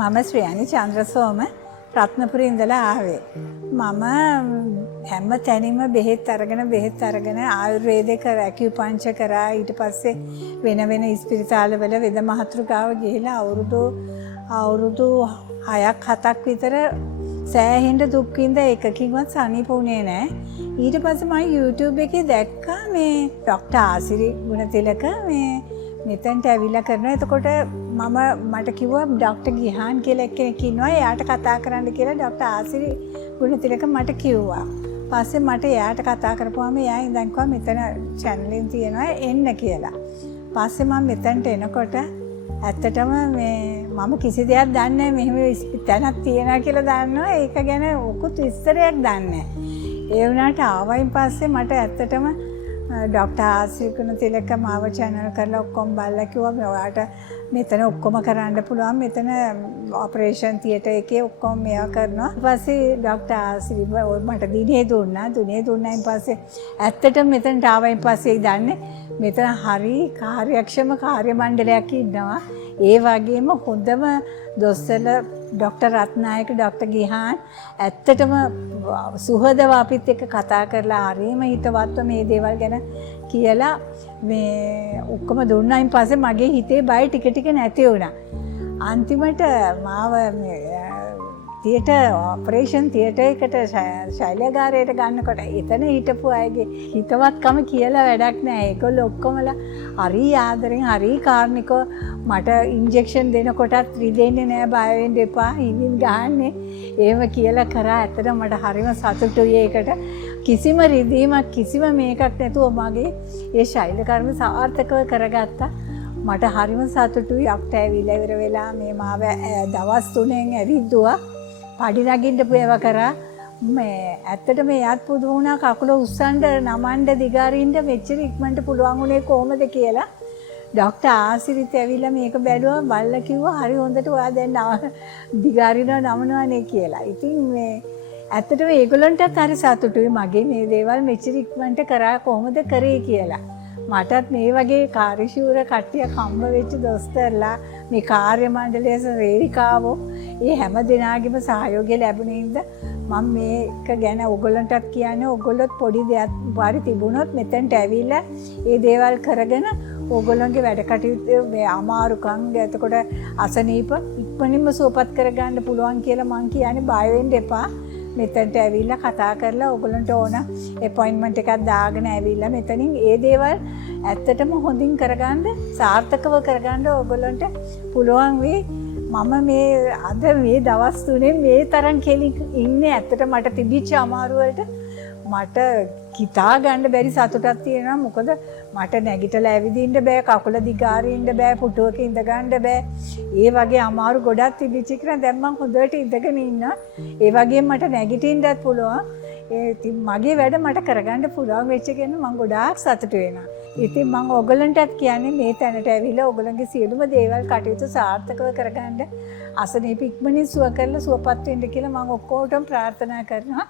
මම ශ්‍රේයානි චන්ද්‍රසෝම රත්නපුරේ ඉඳලා ආවේ. මම හැම තැනින්ම බෙහෙත් අරගෙන ආයුර්වේදික ඇකියුපංචර් කරා. ඊට පස්සේ වෙන වෙන ඉස්පිරිතාලවල වෙද මහතුරු ගාව ගිහිලා අවුරුදු 6ක් 7ක් විතර සෑහෙන්න දුක් විඳ එකකින්වත් සනීප වුණේ නැහැ. ඊට පස්සේ මම YouTube එකේ දැක්කා මේ ડોક્ટર ආසිරි ගුණතිලක මෙතනට ඇවිල්ලා කරනවා. එතකොට මට කිව්වා ડોક્ટર ගිහාන් කියලා එක්කෙනෙක් ඉන්නවා. එයාට කතා කරන්න කියලා ડોક્ટર ආසිරි ගුණතිලක මට කිව්වා. පස්සේ මට එයාට කතා කරපුවාම එයා ඉඳන් කිව්වා මෙතන channel එකෙන් තියෙනවා එන්න කියලා. පස්සේ මම මෙතනට එනකොට ඇත්තටම මම කිසි දෙයක් දන්නේ නැහැ. මෙහෙම තැනක් තියෙනවා කියලා දන්නවා. ඒක ගැන ඔකුත් විස්තරයක් දන්නේ නැහැ. ඒ වුණාට ආවයින් පස්සේ මට ඇත්තටම ડોક્ટર ආසිරි ගුණතිලක මාව channel කරලා ඔක්කොම බලලා කිව්වා ඔයාට මෙතන ඔක්කොම කරන්න පුළුවන්. මෙතන ඔපරේෂන් තියටර් එකේ ඔක්කොම මේවා කරනවා. ඊට පස්සේ ડોક્ટર ආසිරි මට දිනේ දුන්නායින් පස්සේ ඇත්තටම මෙතනට ආවයින් පස්සේ දන්නේ මෙතන හරි කාර්යක්ෂම කාර්ය මණ්ඩලයක් ඉන්නවා. ඒ වගේම හොඳම දොස්තරලා ડોક્ટર රත්නායක ડોક્ટર ගිහාන් ඇත්තටම සුහදව අපිත් එක්ක කතා කරලා හරිම හිතවත්ව මේ දේවල් ගැන කියලා මේ ඔක්කොම දුන්නායින් පස්සේ මගේ හිතේ බය ටික නැති වුණා. අන්තිමට මාව ඔපරේෂන් තියටර් එකට ශෛලගාරයට ගන්නකොට එතන හිටපු අයගේ හිතවත්කම කියලා වැඩක් නැහැ. ඒගොල්ලෝ ඔක්කොමලා හරි ආදරෙන් හරි කාර්මිකව මට ඉන්ජෙක්ෂන් දෙනකොටත් රිදෙන්නේ නැහැ, බය වෙන්න එපා, හිමින් ගහන්නේ. ඒව කියලා කරා. ඇත්තටම මට හරිම සතුටුයි ඒකට. කිසිම රිදීමක් කිසිම මේකක් නැතුව මගේ ඒ ශෛල කර්ම සාර්ථකව කරගත්තා. මට හරිම සතුටුයි. ડોක්ටර් ඇවිල්ලා ඉවර වෙලා මේ මාව දවස් 3න් ඇවිද්දුවා. පඩි නගින්න පුයව කරා. ඇත්තට මේ යත් පුදු වුණා කකුල උස්සන්න නමන්න දිගාරින්න මෙච්චර ඉක්මනට පුළුවන් උනේ කොහොමද කියලා. ડોક્ટર ආසිරිත් ඇවිල්ලා මේක බැලුවා. බල්ලා කිව්වා හරි හොඳට ඔයා දැන් දිගාරිනවා නමනවානේ කියලා. ඉතින් ඇත්තටම ඒගොල්ලන්ටත් හරි සතුටුයි මගේ මේ දේවල් මෙච්චර ඉක්මනට කරා කොහොමද කරේ කියලා. මටත් මේ වගේ කාර්යශූර කට්ටියක් හම්බ වෙච්ච දොස්තරලා මේ කාර්ය මණ්ඩලයේ සේවිකාවෝ ඒ හැම දෙනාගේම සහයෝගය ලැබුණේ ඉඳ මම මේක ගැන ඔයගොල්ලන්ටත් කියන්නේ ඔයගොල්ලොත් පොඩි දෙයක් වාරි තිබුණොත් මෙතනට ඇවිල්ලා ඒ දේවල් කරගෙන ඔයගොල්ලන්ගේ වැඩ කටයුතු මේ අමාරුකම් එතකොට අසනීප ඉක්මනින්ම සුවපත් කරගන්න පුළුවන් කියලා මං කියන්නේ බය වෙන්න එපා. මෙතනට ඇවිල්ලා කතා කරලා ඔයගොල්ලන්ට ඕන අපොයින්ට්මන්ට් එකක් දාගෙන ඇවිල්ලා මෙතනින් ඒ දේවල් ඇත්තටම හොඳින් කරගන්න සාර්ථකව කරගන්න ඔයගොල්ලන්ට පුළුවන් වෙයි. මම මේ අද මේ දවස් 3 මේ තරම් කෙලින් ඉන්නේ ඇත්තට මට තිබිච්ච අමාරු වලට මට හිතා ගන්න බැරි සතුටක් තියෙනවා. මොකද මට නැගිටලා ඇවිදින්න බෑ, කකුල දිගාරින්න බෑ, පුටුවක ඉඳ ගන්න බෑ. ඒ වගේ අමාරු ගොඩක් තිබිච්ච එක දැන් මම හොඳට ඉඳගෙන ඉන්නවා. ඒ වගේම මට නැගිටින්නත් පුළුවන්. ඉතින් මගේ වැඩ මට කරගන්න පුළුවන් වෙච්ච එකෙන් මම ගොඩාක් සතුටු වෙනවා. ඉතින් මම ඔයගලන්ටත් කියන්නේ මේ තැනට ඇවිල්ලා ඔයගලන්ගේ සියලුම දේවල් කටයුතු සාර්ථකව කරගන්න අසනීප ඉක්මනින් සුව කරලා සුවපත් වෙන්න කියලා මම ඔක්කොටම ප්‍රාර්ථනා කරනවා.